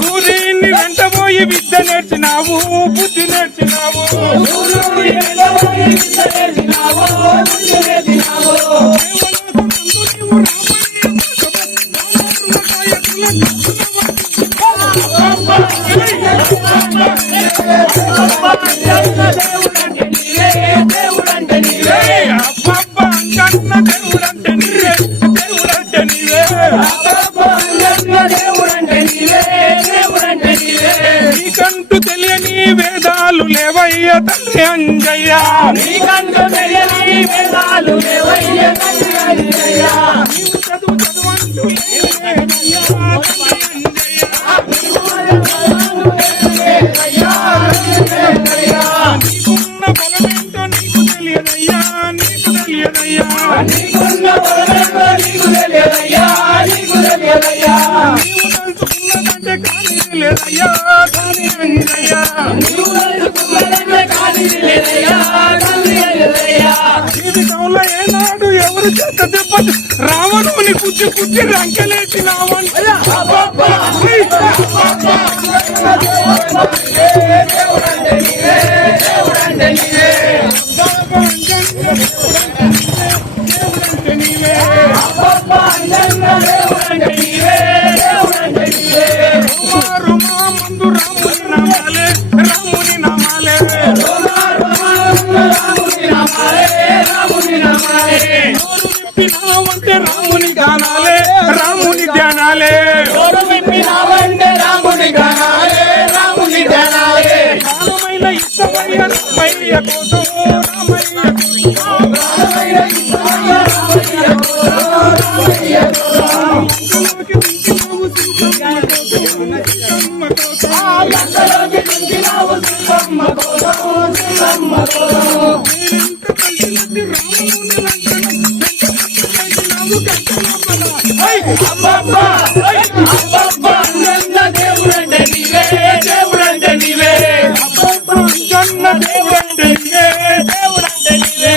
సూర్యుని వెంటబోయి విద్య నేర్చినావు బుద్ధి నేర్చినావు దేవుడంటే నీవే నీకంటూ తెలియని వేదాలు లేవయ్య తండ్రి అంజయ్య నీకంటూ తెలియని వేదాలు లేవయ్య తండ్రి అంజయ్య నీవు చదువు చదువంటూ నీకున్న బలమేంటో నీకు తెలియదయ్యా నీకు తెలియదయ్యా నీకున్న బలమేంటో నీకు తెలియదయ్యా నీకు తెలియదయ్యా నీవు తెలుసుకున్నదంటే కానీ లేదయ్యా కానీ అంజయ్యా నీవు తెలుసుకున్నదంటే కానీ లేదయ్యా కానీ అంజయ్యా జీవితంలో ఏనాడు ఎవరు చేత దెబ్బలు రావణుని కుచ్చి కుచ్చి రంకెలేసినావని ముందు రాముని నామాలే విప్పినావంటే రాముని గానాలే రాముని ధ్యానాలే రాముని గానాలే రాముని ధ్యానాలే రామమైన ఇష్టమైన రామయ్య కోసం రామయ్య దేవుడంటే నీవే దేవుడంటే నీవే దేవుడంటే నీవే దేవుడంటే నీవే